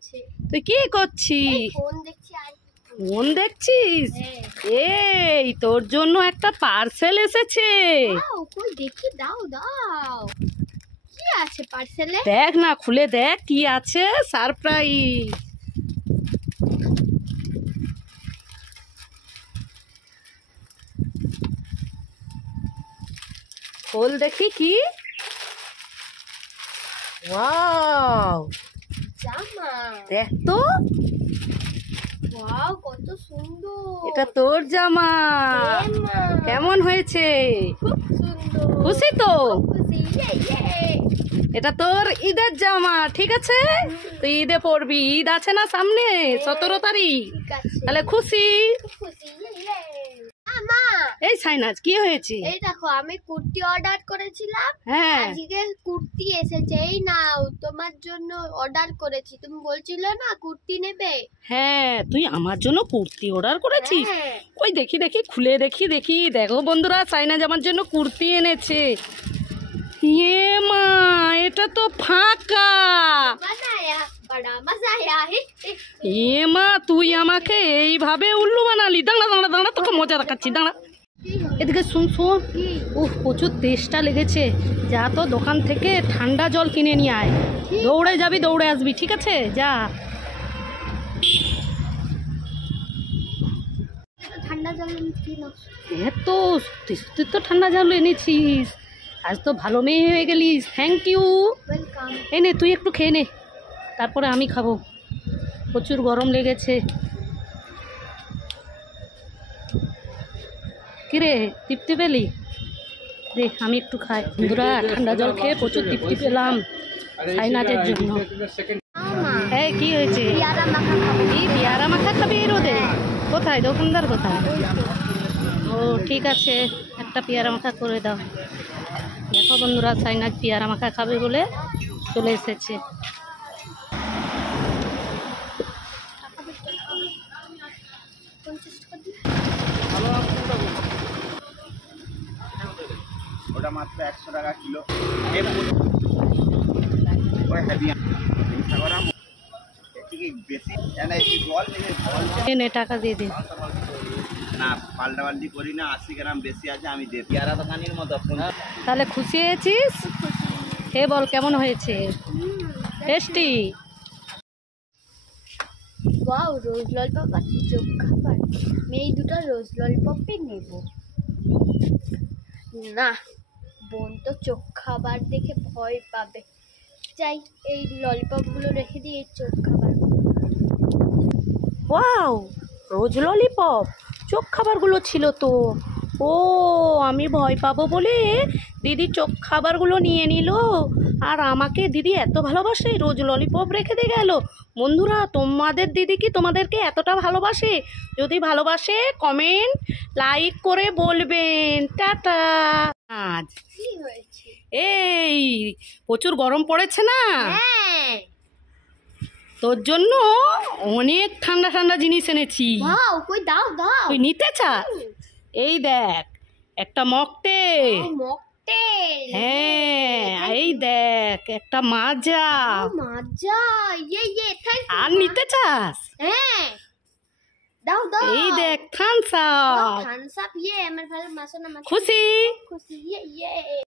দিয়েছে। তুই কি করছিস? ফোন দেখছি। ফোন দেখছিস? এই তোর জন্য একটা পার্সেল এসেছে। কই দেখি, দাও দাও, কি আছে পার্সেলে? দেখ না, খুলে দেখ কি আছে। সারপ্রাইজ। খোল দেখি কি। ওয়াও, জামা। দেখ তো, ওয়াও কত সুন্দর। এটা তোর জামা। মা, কেমন হয়েছে? খুব সুন্দর। খুশি তো? খুশি, ইয়ে। এটা তোর ঈদের জামা, ঠিক আছে? তুই ঈদে পরবি, ঈদ আছে না সামনে, 17 তারিখ। ঠিক আছে, তাহলে খুশি? খুশি, ইয়ে। মা, এই সাইনাজ, কি হয়েছে? এই দেখো আমি কুর্তি অর্ডার করেছিলাম, হ্যাঁ, আজকে কুর্তি এসেছে। এই নাও, তোমার জন্য অর্ডার করেছি। তুমি বলছিলে না কুর্তি নেবে? হ্যাঁ, তুই আমার জন্য কুর্তি অর্ডার করেছিস? হ্যাঁ। ওই দেখি দেখি, খুলে দেখি দেখি। দেখো বন্ধুরা, সাইনাজ আমার জন্য কুর্তি এনেছে। এ মা, এটা তো ফাঁকা। বানায়া, বড়া মজা আয়া। এ মা, তুই আমাকে এইভাবে উল্লু বানালি। দাঁড়া দাঁড়া দাঁড়া, তোকে মজা দেখাচ্ছি, দাঁড়া। এদিকে শুন শোন, প্রচুর তেষ্টা লেগেছে। যা তো দোকান থেকে ঠান্ডা জল কিনে নিয়ে আয়। দৌড়ে যাবি, দৌড়ে আসবি, ঠিক আছে? যা। ঠান্ডা জল এত সত্যি সত্যি তো ঠান্ডা জল এনেছিস। আজ তো ভালো মেয়ে হয়ে গেলিস। Thank you. ওয়েলকাম। এই নে, তুই একটু খেয়ে নে, তারপরে আমি খাবো। প্রচুর গরম লেগেছে। কিরে, তৃপ্তি পেলি? দেখ আমি একটু খাই। বন্ধুরা, ঠান্ডা জল খেয়ে প্রচুর তৃপ্তি পেলাম সাইনাজের জন্য। এই কি হয়েছে? পেয়ারা মাখা খাবো। এই পেয়ারা মাখা খাবি এই রোদে? কোথায় দোকানদার, কোথায়? ও ঠিক আছে, একটা পেয়ারা মাখা করে দাও। দেখো বন্ধুরা, সাইনাজ পেয়ারা মাখা খাবে বলে চলে এসেছে। ওটা মাত্র 100 টাকা কিলো। এনে টাকা দিয়ে দে। না পাল্টা পাল্টি করি না, 80 গ্রাম বেশি আছে, আমি দেব। পেয়ারা দোকানের মতো। তাহলে খুশি হয়েছিস? হে বল, কেমন হয়েছে? টেস্টি? ওয়াও, রোজ ললিপপ আর চোখ খাবার। আমি এই দুটো রোজ ললিপপই নেব। না, বোন তো চোখ খাবার দেখে ভয় পাবে। চাই এই ললিপপগুলো রেখে দিই, এই চোখ খাবার। ওয়াও, রোজ ললিপপ চোখ খাবারগুলো ছিল তো। ও, আমি ভয় পাবো বলে দিদি চোখ খাবারগুলো নিয়ে নিল। আর আমাকে দিদি এত ভালোবাসে, রোজ ললিপপ রেখে দিয়ে গেল। বন্ধুরা, তোমাদের দিদি কি তোমাদেরকে এতটা ভালোবাসে? যদি ভালোবাসে কমেন্ট লাইক করে বলবেন। টাটা। আজ কি হয়েছে? এই প্রচুর গরম পড়েছে না, হ্যাঁ। তোর জন্য অনেক ঠান্ডা ঠান্ডা জিনিস এনেছি। ওয়াও, কই দাও দাও। তুই নিতে চাস? এই দেখ, একটা মকটেল। মকটেল। হ্যাঁ, এই দেখ একটা মাজা। মাজা, ইয়ে থ্যাংক ইউ। আর নিতে চাস? হ্যাঁ, দাও দাও। এই দেখ থামস আপ। থামস আপ, আমার ভালো মাসো না। খুশি? খুশি, ইয়ে।